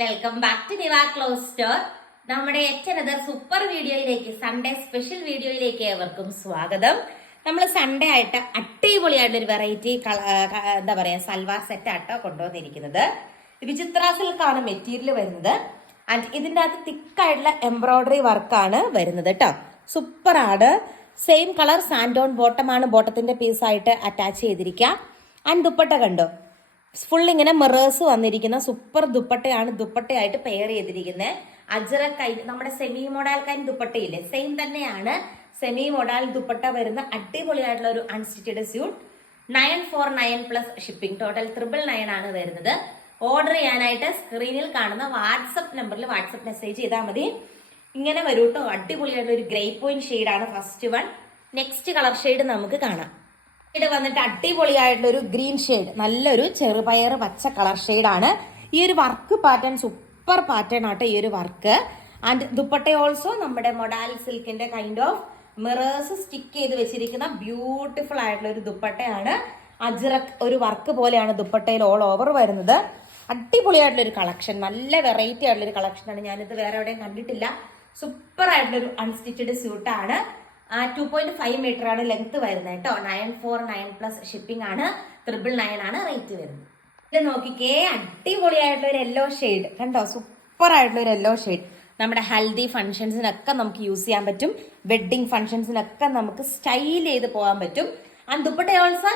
Welcome back to Niva cloth store. നമ്മുടെ ഏറ്റവും super വീഡിയോയിലേക്ക്, സൺഡേ സ്പെഷ്യൽ വീഡിയോയിലേക്ക് ഏവർക്കും സ്വാഗതം. നമ്മൾ സൺഡേ ആയിട്ട് അടിപൊളിയായിട്ടുള്ള ഒരു വെറൈറ്റി എന്താ പറയാ സൽവാർ സെറ്റ് ആട്ടോ കൊണ്ടുവന്നിരിക്കുന്നത്. വിചിത്ര സിൽക്കാണ് മെറ്റീരിയൽ വരുന്നത്. ആൻഡ് ഇതിൻ്റെ അകത്ത് തിക്കായിട്ടുള്ള എംബ്രോയിഡറി വർക്കാണ് വരുന്നത് കേട്ടോ. സൂപ്പറാണ്. സെയിം കളർ സാൻഡോൺ ബോട്ടമാണ് ബോട്ടത്തിന്റെ പീസായിട്ട് അറ്റാച്ച് ചെയ്തിരിക്കുക. ആൻഡ് ദുപ്പട്ട കണ്ടോ, ഫുൾ ഇങ്ങനെ മിറേഴ്സ് വന്നിരിക്കുന്ന സൂപ്പർ ദുപ്പട്ടയാണ്. ദുപ്പട്ടയായിട്ട് പെയർ ചെയ്തിരിക്കുന്നത് അജ്രക്കൈ, നമ്മുടെ സെമി മോഡൽ കൈൻ ദുപ്പട്ടയില്ലേ, സെയിം തന്നെയാണ്. സെമി മോഡൽ ദുപ്പട്ട വരുന്ന അടിപൊളിയായിട്ടുള്ള ഒരു unstitched suit. 949 plus shipping, total 999 ആണ് വരുന്നത്. ഓർഡർ ചെയ്യാനായിട്ട് സ്ക്രീനിൽ കാണുന്ന വാട്സപ്പ് നമ്പറിൽ വാട്സപ്പ് മെസ്സേജ് ചെയ്താൽ മതി. ഇങ്ങനെ വരൂ കേട്ടോ. അടിപൊളിയായിട്ടുള്ള ഒരു ഗ്രേ പോയിന്റ് ഷെയ്ഡാണ് first one. Next colour shade നമുക്ക് കാണാം. ഇത് വന്നിട്ട് അടിപൊളിയായിട്ടുള്ള ഒരു ഗ്രീൻ ഷെയ്ഡ്, നല്ലൊരു ചെറുപയർ പച്ച കളർ ഷെയ്ഡാണ്. ഈ ഒരു വർക്ക് പാറ്റേൺ സൂപ്പർ പാറ്റേൺ ആട്ടോ ഈ ഒരു വർക്ക്. ആൻഡ് ദുപ്പട്ട ഓൾസോ നമ്മുടെ മൊഡാൽ സിൽക്കിന്റെ കൈൻഡ് ഓഫ് മിറേഴ്സ് സ്റ്റിക്ക് ചെയ്ത് വെച്ചിരിക്കുന്ന ബ്യൂട്ടിഫുൾ ആയിട്ടുള്ള ഒരു ദുപ്പട്ടയാണ്. അജ്രക് ഒരു വർക്ക് പോലെയാണ് ദുപ്പട്ടയിൽ ഓൾ ഓവർ വരുന്നത്. അടിപൊളിയായിട്ടുള്ള ഒരു കളക്ഷൻ, നല്ല വെറൈറ്റി ആയിട്ടുള്ള ഒരു കളക്ഷനാണ്. ഞാനിത് വേറെ എവിടെയും കണ്ടിട്ടില്ല. സൂപ്പർ ആയിട്ടുള്ള ഒരു അൺസ്റ്റിച്ചഡ് സ്യൂട്ടാണ്. 2.5 മീറ്റർ ആണ് ലെങ്ത് വരുന്നത് കേട്ടോ. 949 പ്ലസ് ഷിപ്പിംഗ് ആണ്. 999 ആണ് റേറ്റ് വരുന്നത്. ഇത് നോക്കിക്കേ, അടിപൊളിയായിട്ടുള്ള ഒരു യെല്ലോ ഷെയ്ഡ് കണ്ടോ, സൂപ്പർ ആയിട്ടുള്ള ഒരു യെല്ലോ ഷെയ്ഡ്. നമ്മുടെ ഹൽദി ഫംഗ്ഷൻസിനൊക്കെ നമുക്ക് യൂസ് ചെയ്യാൻ പറ്റും. വെഡിങ് ഫംഗ്ഷൻസിനൊക്കെ നമുക്ക് സ്റ്റൈൽ ചെയ്ത് പോകാൻ പറ്റും. ആൻഡ് ദുപ്പട്ട ഓൾസോ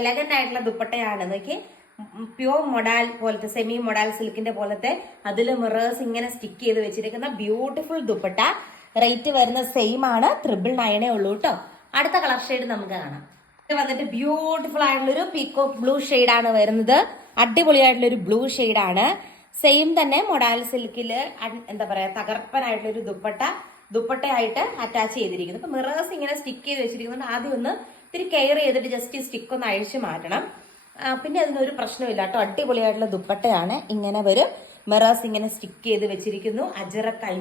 എലഗന്റ് ആയിട്ടുള്ള ദുപ്പട്ടയാണ്. നോക്കി, പ്യോർ മൊഡാൽ പോലത്തെ, സെമി മൊഡാൽ സിൽക്കിന്റെ പോലത്തെ അതിൽ മിറേഴ്സ് ഇങ്ങനെ സ്റ്റിക്ക് ചെയ്ത് വെച്ചിരിക്കുന്ന ബ്യൂട്ടിഫുൾ ദുപ്പട്ട. റേറ്റ് വരുന്ന സെയിം ആണ്. 999 ഉള്ളൂ കേട്ടോ. അടുത്ത കളർ ഷെയ്ഡ് നമുക്ക് കാണാം. ഇത് വന്നിട്ട് ബ്യൂട്ടിഫുൾ ആയിട്ടുള്ളൊരു പീക്കോക്ക് ബ്ലൂ ഷെയ്ഡാണ് വരുന്നത്. അടിപൊളിയായിട്ടുള്ളൊരു ബ്ലൂ ഷെയ്ഡാണ്. സെയിം തന്നെ മൊഡാൽ സിൽക്കില് എന്താ പറയാ തകർപ്പനായിട്ടുള്ളൊരു ദുപ്പട്ടയായിട്ട് അറ്റാച്ച് ചെയ്തിരിക്കുന്നു. ഇപ്പൊ മിറേഴ്സ് ഇങ്ങനെ സ്റ്റിക്ക് ചെയ്ത് വെച്ചിരിക്കുന്നത് ആദ്യം ഒന്ന് ഇത്തിരി കെയർ ചെയ്തിട്ട് ജസ്റ്റ് ഈ സ്റ്റിക്ക് ഒന്ന് അഴിച്ചു മാറ്റണം. പിന്നെ അതിനൊരു പ്രശ്നമില്ല കേട്ടോ. അടിപൊളിയായിട്ടുള്ള ദുപ്പട്ടയാണ്. ഇങ്ങനെ വരും, മിറേഴ്സ് ഇങ്ങനെ സ്റ്റിക്ക് ചെയ്ത് വെച്ചിരിക്കുന്നു. അജറക്കൈ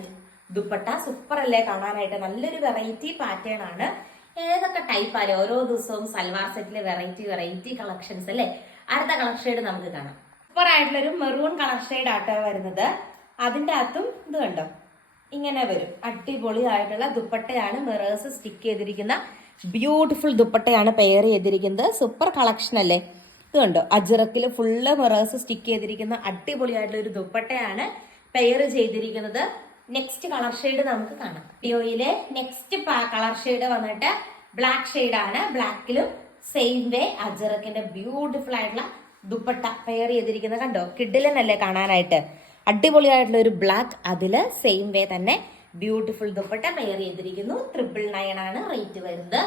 ദുപ്പട്ട സൂപ്പർ അല്ലേ കാണാനായിട്ട്. നല്ലൊരു വെറൈറ്റി പാറ്റേൺ ആണ്. ഏതൊക്കെ ടൈപ്പ് ആയാലും ഓരോ ദിവസവും സൽവാർ സെറ്റിലെ വെറൈറ്റി കളക്ഷൻസ് അല്ലേ. അടുത്ത കളർ ഷെയ്ഡ് നമുക്ക് കാണാം. സൂപ്പർ ആയിട്ടുള്ളൊരു മെറൂൺ കളർ ഷെയ്ഡ് ആട്ടോ വരുന്നത്. അതിൻ്റെ അകത്തും ഇത് കണ്ടോ, ഇങ്ങനെ വരും. അടിപൊളി ആയിട്ടുള്ള ദുപ്പട്ടയാണ്. മിറേഴ്സ് സ്റ്റിക്ക് ചെയ്തിരിക്കുന്ന ബ്യൂട്ടിഫുൾ ദുപ്പട്ടയാണ് പെയർ ചെയ്തിരിക്കുന്നത്. സൂപ്പർ കളക്ഷൻ അല്ലേ. ഇത് കണ്ടോ, അജ്രക്കിൽ ഫുള്ള് മിറേഴ്സ് സ്റ്റിക്ക് ചെയ്തിരിക്കുന്ന അടിപൊളിയായിട്ടുള്ള ഒരു ദുപ്പട്ടയാണ് പെയർ ചെയ്തിരിക്കുന്നത്. നെക്സ്റ്റ് കളർ ഷെയ്ഡ് നമുക്ക് കാണാം. പിയോയിലെ നെക്സ്റ്റ് കളർ ഷെയ്ഡ് വന്നിട്ട് ബ്ലാക്ക് ഷെയ്ഡാണ്. ബ്ലാക്കിലും സെയിം വേ അജറക്കിന്റെ ബ്യൂട്ടിഫുൾ ആയിട്ടുള്ള ദുപ്പട്ട പെയർ ചെയ്തിരിക്കുന്നത് കണ്ടോ. കിഡിലനല്ലേ കാണാനായിട്ട്. അടിപൊളിയായിട്ടുള്ള ഒരു ബ്ലാക്ക്, അതില് സെയിം വേ തന്നെ ബ്യൂട്ടിഫുൾ ദുപ്പട്ട പെയർ ചെയ്തിരിക്കുന്നു. 999 ആണ് റേറ്റ് വരുന്നത്.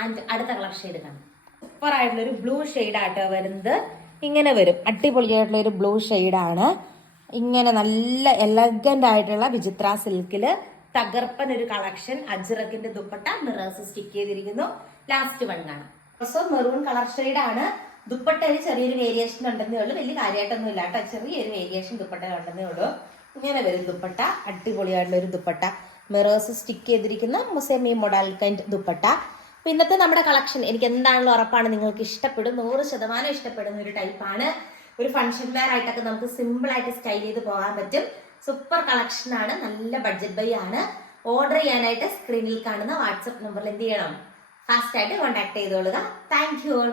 ആൻഡ് അടുത്ത കളർ ഷെയ്ഡ് കാണാം. സൂപ്പർ ആയിട്ടുള്ള ഒരു ബ്ലൂ ഷെയ്ഡ് ആട്ടോ വരുന്നത്. ഇങ്ങനെ വരും. അടിപൊളിയായിട്ടുള്ള ഒരു ബ്ലൂ ഷെയ്ഡാണ്. ഇങ്ങനെ നല്ല എലഗന്റ് ആയിട്ടുള്ള വിചിത്ര സിൽക്കില് തകർപ്പൻ ഒരു കളക്ഷൻ. അജ്രക്കിന്റെ ദുപ്പട്ട മിറേഴ്സ് സ്റ്റിക്ക് ചെയ്തിരിക്കുന്നു. ലാസ്റ്റ് വൺ കാണാം. സോ മെറൂൺ കളർ ഷെയ്ഡാണ്. ദുപ്പട്ടയിൽ ചെറിയൊരു വേരിയേഷൻ ഉണ്ടെന്നേ ഉള്ളൂ. വലിയ കാര്യമായിട്ടൊന്നും ഇല്ല കേട്ടോ. ചെറിയൊരു വേരിയേഷൻ ദുപ്പട്ട ഉണ്ടെന്നേ ഉള്ളൂ. ഇങ്ങനെ വരും ദുപ്പട്ട. അടിപൊളിയായിട്ടുള്ള ഒരു ദുപ്പട്ട, മിറേഴ്സ് സ്റ്റിക്ക് ചെയ്തിരിക്കുന്ന സെമി മോഡൽ കൈൻഡ് ദുപ്പട്ട. അപ്പൊ ഇന്നത്തെ നമ്മുടെ കളക്ഷൻ എനിക്ക് എന്താണല്ലോ ഉറപ്പാണ് നിങ്ങൾക്ക് ഇഷ്ടപ്പെടും. 100% ഇഷ്ടപ്പെടുന്ന ഒരു ടൈപ്പാണ്. ഒരു ഫംഗ്ഷൻ വെയർ ആയിട്ടൊക്കെ നമുക്ക് സിമ്പിൾ ആയിട്ട് സ്റ്റൈൽ ചെയ്ത് പോകാൻ പറ്റും. സൂപ്പർ കളക്ഷൻ ആണ്. നല്ല ബഡ്ജറ്റ് ബൈ ആണ്. ഓർഡർ ചെയ്യാനായിട്ട് സ്ക്രീനിൽ കാണുന്ന വാട്സപ്പ് നമ്പറിൽ എന്ത് ചെയ്യണം, ഫാസ്റ്റ് ആയിട്ട് കോൺടാക്ട് ചെയ്തോളുക. Thank you all.